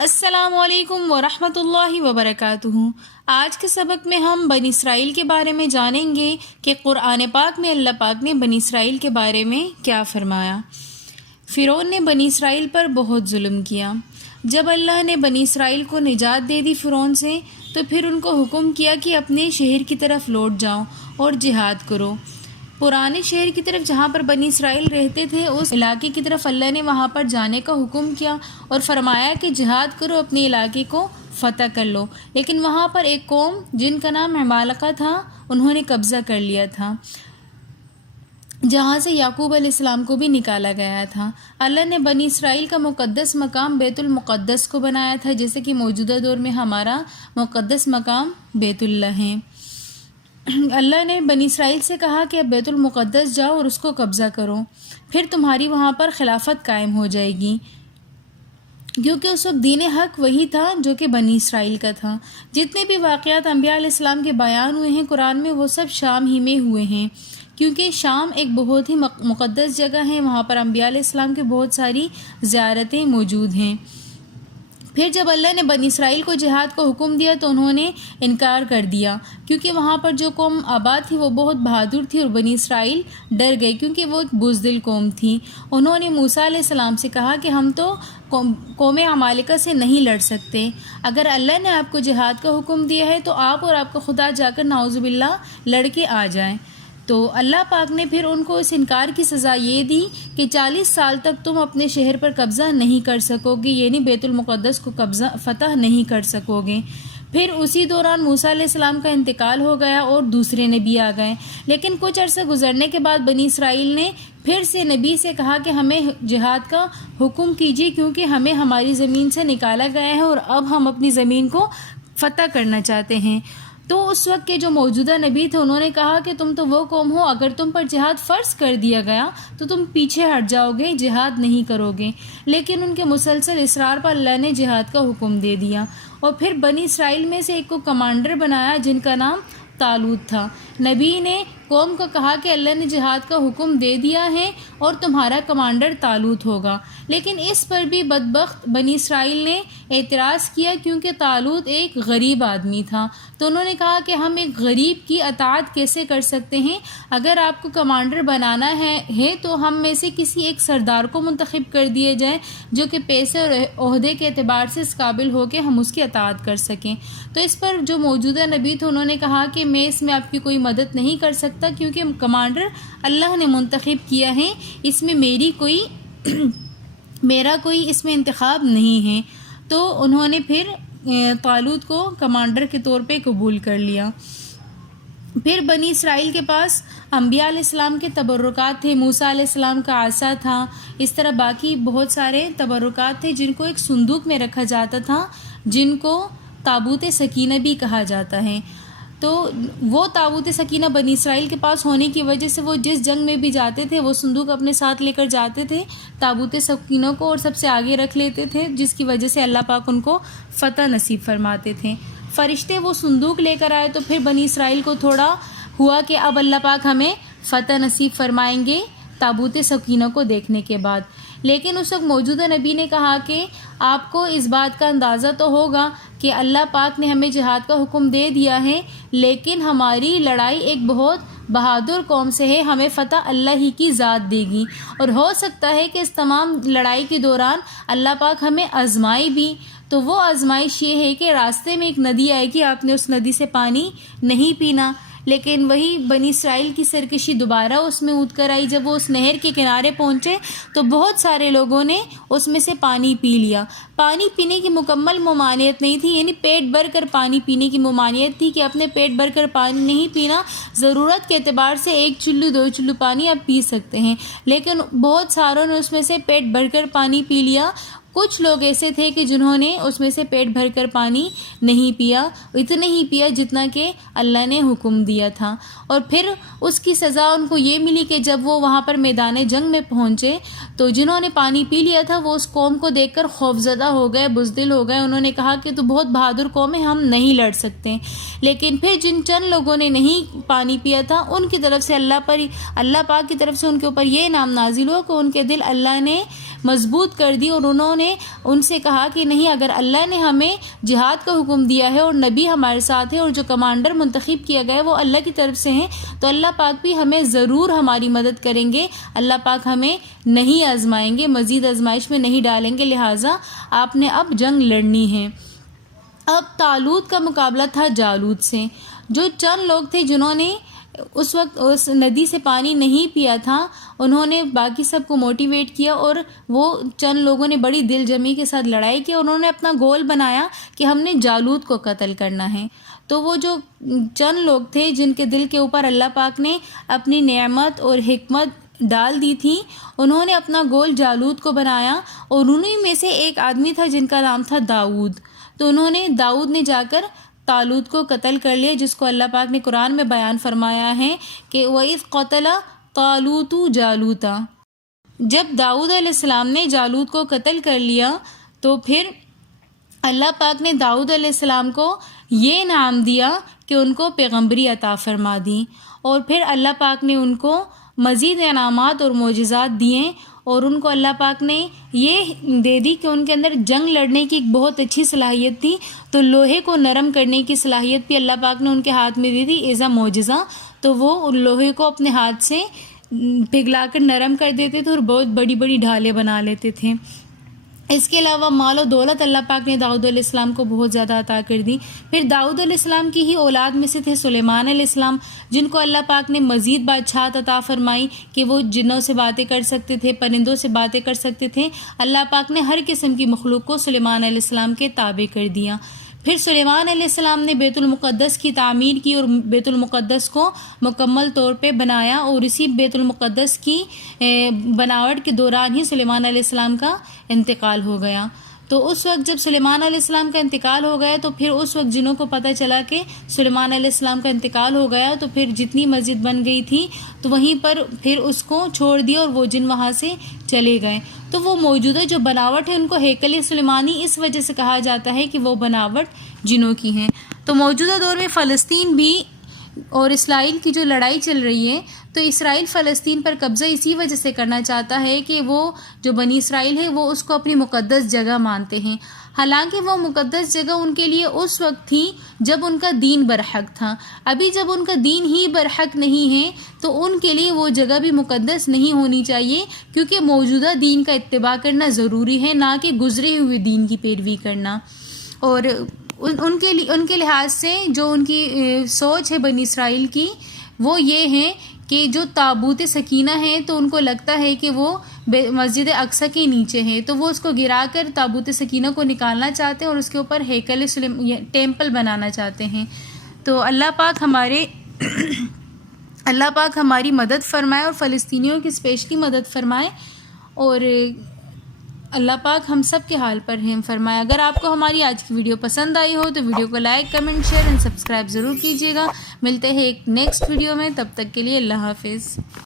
السلام علیکم ورحمۃ اللہ وبرکاتہ۔ آج کے سبق میں ہم بنی اسرائیل کے بارے میں جانیں گے کہ قرآن پاک میں اللہ پاک نے بنی اسرائیل کے بارے میں کیا فرمایا۔ فرعون نے بنی اسرائیل پر بہت ظلم کیا۔ جب اللہ نے بنی اسرائیل کو نجات دے دی فرعون سے، تو پھر ان کو حکم کیا کہ اپنے شہر کی طرف لوٹ جاؤ اور جہاد کرو۔ پرانے شہر کی طرف جہاں پر بنی اسرائیل رہتے تھے، اس علاقے کی طرف اللہ نے وہاں پر جانے کا حکم کیا اور فرمایا کہ جہاد کرو، اپنے علاقے کو فتح کر لو۔ لیکن وہاں پر ایک قوم جن کا نام عمالقہ تھا، انہوں نے قبضہ کر لیا تھا، جہاں سے یعقوب علیہ السلام کو بھی نکالا گیا تھا۔ اللہ نے بنی اسرائیل کا مقدس مقام بیت المقدس کو بنایا تھا، جیسے کہ موجودہ دور میں ہمارا مقدس مقام بیت اللہ ہے۔ اللہ نے بنی اسرائیل سے کہا کہ اب بیت المقدس جاؤ اور اس کو قبضہ کرو، پھر تمہاری وہاں پر خلافت قائم ہو جائے گی، کیونکہ اس وقت دین حق وہی تھا جو کہ بنی اسرائیل کا تھا۔ جتنے بھی واقعات انبیاء علیہ السلام کے بیان ہوئے ہیں قرآن میں، وہ سب شام ہی میں ہوئے ہیں، کیونکہ شام ایک بہت ہی مقدس جگہ ہے، وہاں پر انبیاء علیہ السلام کے بہت ساری زیارتیں موجود ہیں۔ پھر جب اللہ نے بنی اسرائیل کو جہاد کو حکم دیا تو انہوں نے انکار کر دیا، کیونکہ وہاں پر جو قوم آباد تھی وہ بہت بہادر تھی، اور بنی اسرائیل ڈر گئے کیونکہ وہ ایک بزدل قوم تھی۔ انہوں نے موسیٰ علیہ السلام سے کہا کہ ہم تو قوم عمالقہ سے نہیں لڑ سکتے، اگر اللہ نے آپ کو جہاد کا حکم دیا ہے تو آپ اور آپ کا خدا جا کر نعوذ باللہ لڑ کے آ جائیں۔ تو اللہ پاک نے پھر ان کو اس انکار کی سزا یہ دی کہ 40 سال تک تم اپنے شہر پر قبضہ نہیں کر سکو گے، یعنی بیت المقدس کو فتح نہیں کر سکو گے۔ پھر اسی دوران موسیٰ علیہ السلام کا انتقال ہو گیا اور دوسرے نبی آ گئے، لیکن کچھ عرصہ گزرنے کے بعد بنی اسرائیل نے پھر سے نبی سے کہا کہ ہمیں جہاد کا حکم کیجیے، کیونکہ ہمیں ہماری زمین سے نکالا گیا ہے اور اب ہم اپنی زمین کو فتح کرنا چاہتے ہیں۔ تو اس وقت کے جو موجودہ نبی تھے انہوں نے کہا کہ تم تو وہ قوم ہو، اگر تم پر جہاد فرض کر دیا گیا تو تم پیچھے ہٹ جاؤ گے، جہاد نہیں کرو گے۔ لیکن ان کے مسلسل اصرار پر اللہ نے جہاد کا حکم دے دیا، اور پھر بنی اسرائیل میں سے ایک کو کمانڈر بنایا جن کا نام طالوت تھا۔ نبی نے قوم کو کہا کہ اللہ نے جہاد کا حکم دے دیا ہے اور تمہارا کمانڈر طالوت ہوگا، لیکن اس پر بھی بدبخت بنی اسرائیل نے اعتراض کیا، کیونکہ طالوت ایک غریب آدمی تھا۔ تو انہوں نے کہا کہ ہم ایک غریب کی اطاعت کیسے کر سکتے ہیں؟ اگر آپ کو کمانڈر بنانا ہے تو ہم میں سے کسی ایک سردار کو منتخب کر دیا جائے جو کہ پیسے اور عہدے کے اعتبار سے اس قابل ہو کہ ہم اس کی اطاعت کر سکیں۔ تو اس پر جو موجودہ نبی تھے انہوں نے کہا کہ میں اس میں آپ کی کوئی مدد نہیں کر سکتا، کیونکہ کمانڈر اللہ نے منتخب کیا ہے، اس میں میرا کوئی اس میں انتخاب نہیں ہے۔ تو انہوں نے پھر طالوت کو کمانڈر کے طور پہ قبول کر لیا۔ پھر بنی اسرائیل کے پاس انبیاء علیہ السلام کے تبرکات تھے، موسیٰ علیہ السلام کا عصا تھا، اس طرح باقی بہت سارے تبرکات تھے جن کو ایک صندوق میں رکھا جاتا تھا، جن کو تابوت سکینہ بھی کہا جاتا ہے۔ تو وہ تابوت سکینہ بنی اسرائیل کے پاس ہونے کی وجہ سے وہ جس جنگ میں بھی جاتے تھے وہ صندوق اپنے ساتھ لے کر جاتے تھے تابوت سکینہ کو، اور سب سے آگے رکھ لیتے تھے، جس کی وجہ سے اللہ پاک ان کو فتح نصیب فرماتے تھے۔ فرشتے وہ صندوق لے کر آئے تو پھر بنی اسرائیل کو تھوڑا ہوا کہ اب اللہ پاک ہمیں فتح نصیب فرمائیں گے تابوت سکینہ کو دیکھنے کے بعد۔ لیکن اس وقت موجودہ نبی نے کہا کہ آپ کو اس بات کا اندازہ تو ہوگا کہ اللہ پاک نے ہمیں جہاد کا حکم دے دیا ہے، لیکن ہماری لڑائی ایک بہت بہادر قوم سے ہے، ہمیں فتح اللہ ہی کی ذات دے گی، اور ہو سکتا ہے کہ اس تمام لڑائی کے دوران اللہ پاک ہمیں آزمائے بھی۔ تو وہ آزمائش یہ ہے کہ راستے میں ایک ندی آئے گی، آپ نے اس ندی سے پانی نہیں پینا، لیکن وہی بنی اسرائیل کی سرکشی دوبارہ اس میں اود کر آئی۔ جب وہ اس نہر کے کنارے پہنچے تو بہت سارے لوگوں نے اس میں سے پانی پی لیا۔ پانی پینے کی مکمل ممانعت نہیں تھی، یعنی پیٹ بھر کر پانی پینے کی ممانعت تھی کہ اپنے پیٹ بھر کر پانی نہیں پینا، ضرورت کے اعتبار سے 1 چلو 2 چلو پانی آپ پی سکتے ہیں، لیکن بہت ساروں نے اس میں سے پیٹ بھر کر پانی پی لیا۔ کچھ لوگ ایسے تھے کہ جنہوں نے اس میں سے پیٹ بھر کر پانی نہیں پیا، اتنا ہی پیا جتنا کہ اللہ نے حکم دیا تھا، اور پھر اس کی سزا ان کو یہ ملی کہ جب وہ وہاں پر میدان جنگ میں پہنچے تو جنہوں نے پانی پی لیا تھا وہ اس قوم کو دیکھ کر خوفزدہ ہو گئے، بزدل ہو گئے، انہوں نے کہا کہ تو بہت بہادر قوم ہے، ہم نہیں لڑ سکتے۔ لیکن پھر جن چند لوگوں نے نہیں پانی پیا تھا ان کی طرف سے اللہ پاک کی طرف سے ان کے اوپر یہ انعام نازل ہوا کہ ان کے دل اللہ نے مضبوط کر دی، اور انہوں نے ان سے کہا کہ نہیں، اگر اللہ نے ہمیں جہاد کا حکم دیا ہے اور نبی ہمارے ساتھ ہے اور جو کمانڈر منتخب کیا گیا ہے وہ اللہ کی طرف سے ہیں، تو اللہ پاک بھی ہمیں ضرور ہماری مدد کریں گے، اللہ پاک ہمیں نہیں آزمائیں گے، مزید آزمائش میں نہیں ڈالیں گے، لہٰذا آپ نے اب جنگ لڑنی ہے۔ اب طالوت کا مقابلہ تھا جالوت سے۔ جو چند لوگ تھے جنہوں نے اس وقت اس ندی سے پانی نہیں پیا تھا، انہوں نے باقی سب کو موٹیویٹ کیا اور وہ چند لوگوں نے بڑی دل جمی کے ساتھ لڑائی کی۔ انہوں نے اپنا گول بنایا کہ ہم نے جالوت کو قتل کرنا ہے۔ تو وہ جو چند لوگ تھے جن کے دل کے اوپر اللہ پاک نے اپنی نعمت اور حکمت ڈال دی تھی، انہوں نے اپنا گول جالوت کو بنایا، اور انہی میں سے ایک آدمی تھا جن کا نام تھا داؤد۔ تو انہوں نے داؤد نے جا کر طالوت کو قتل کر لیا، جس کو اللہ پاک نے قرآن میں بیان فرمایا ہے کہ وَإِذْ قَتَلَ طَالُوتُ جَالُوتَ۔ جب داؤد علیہ السلام نے جالوت کو قتل کر لیا تو پھر اللہ پاک نے داؤد علیہ السلام کو یہ نام دیا کہ ان کو پیغمبری عطا فرما دی، اور پھر اللہ پاک نے ان کو مزید انعامات اور معجزات دیے، اور ان کو اللہ پاک نے یہ دے دی کہ ان کے اندر جنگ لڑنے کی ایک بہت اچھی صلاحیت تھی، تو لوہے کو نرم کرنے کی صلاحیت بھی اللہ پاک نے ان کے ہاتھ میں دی تھی ایز اے معجزہ۔ تو وہ ان لوہے کو اپنے ہاتھ سے پگھلا کر نرم کر دیتے تھے اور بہت بڑی بڑی ڈھالیں بنا لیتے تھے۔ اس کے علاوہ مال و دولت اللہ پاک نے داؤد علیہ السلام کو بہت زیادہ عطا کر دی۔ پھر داؤد علیہ السلام کی ہی اولاد میں سے تھے سلیمان علیہ السلام، جن کو اللہ پاک نے مزید بادشاہت عطا فرمائی کہ وہ جنوں سے باتیں کر سکتے تھے، پرندوں سے باتیں کر سکتے تھے۔ اللہ پاک نے ہر قسم کی مخلوق کو سلیمان علیہ السلام کے تابع کر دیا۔ پھر سلیمان علیہ السلام نے بیت المقدس کی تعمیر کی اور بیت المقدس کو مکمل طور پہ بنایا، اور اسی بیت المقدس کی بناوٹ کے دوران ہی سلیمان علیہ السلام کا انتقال ہو گیا۔ تو اس وقت جب سلیمان علیہ السلام کا انتقال ہو گیا تو پھر اس وقت جنوں کو پتہ چلا کہ سلیمان علیہ السلام کا انتقال ہو گیا، تو پھر جتنی مسجد بن گئی تھی تو وہیں پر پھر اس کو چھوڑ دیا اور وہ جن وہاں سے چلے گئے۔ تو وہ موجودہ جو بناوٹ ہے ان کو ہیکل سلیمانی اس وجہ سے کہا جاتا ہے کہ وہ بناوٹ جنوں کی ہیں۔ تو موجودہ دور میں فلسطین بھی اور اسرائیل کی جو لڑائی چل رہی ہے، تو اسرائیل فلسطین پر قبضہ اسی وجہ سے کرنا چاہتا ہے کہ وہ جو بنی اسرائیل ہے وہ اس کو اپنی مقدس جگہ مانتے ہیں، حالانکہ وہ مقدس جگہ ان کے لیے اس وقت تھی جب ان کا دین برحق تھا۔ ابھی جب ان کا دین ہی برحق نہیں ہے تو ان کے لیے وہ جگہ بھی مقدس نہیں ہونی چاہیے، کیونکہ موجودہ دین کا اتباع کرنا ضروری ہے، نہ کہ گزرے ہوئے دین کی پیروی کرنا۔ اور ان کے لحاظ سے جو ان کی سوچ ہے بنی اسرائیل کی، وہ یہ ہے کہ جو تابوت سکینہ ہے تو ان کو لگتا ہے کہ وہ مسجد اقصی کے نیچے ہے، تو وہ اس کو گرا کر تابوت سکینہ کو نکالنا چاہتے ہیں اور اس کے اوپر ہیکل ٹیمپل بنانا چاہتے ہیں۔ تو اللہ پاک ہماری مدد فرمائے اور فلسطینیوں کی اسپیشلی مدد فرمائے، اور اللہ پاک ہم سب کے حال پر رحم فرمائے۔ اگر آپ کو ہماری آج کی ویڈیو پسند آئی ہو تو ویڈیو کو like, comment, share and subscribe ضرور کیجیے گا۔ ملتے ہیں ایک نیکسٹ ویڈیو میں، تب تک کے لیے اللہ حافظ۔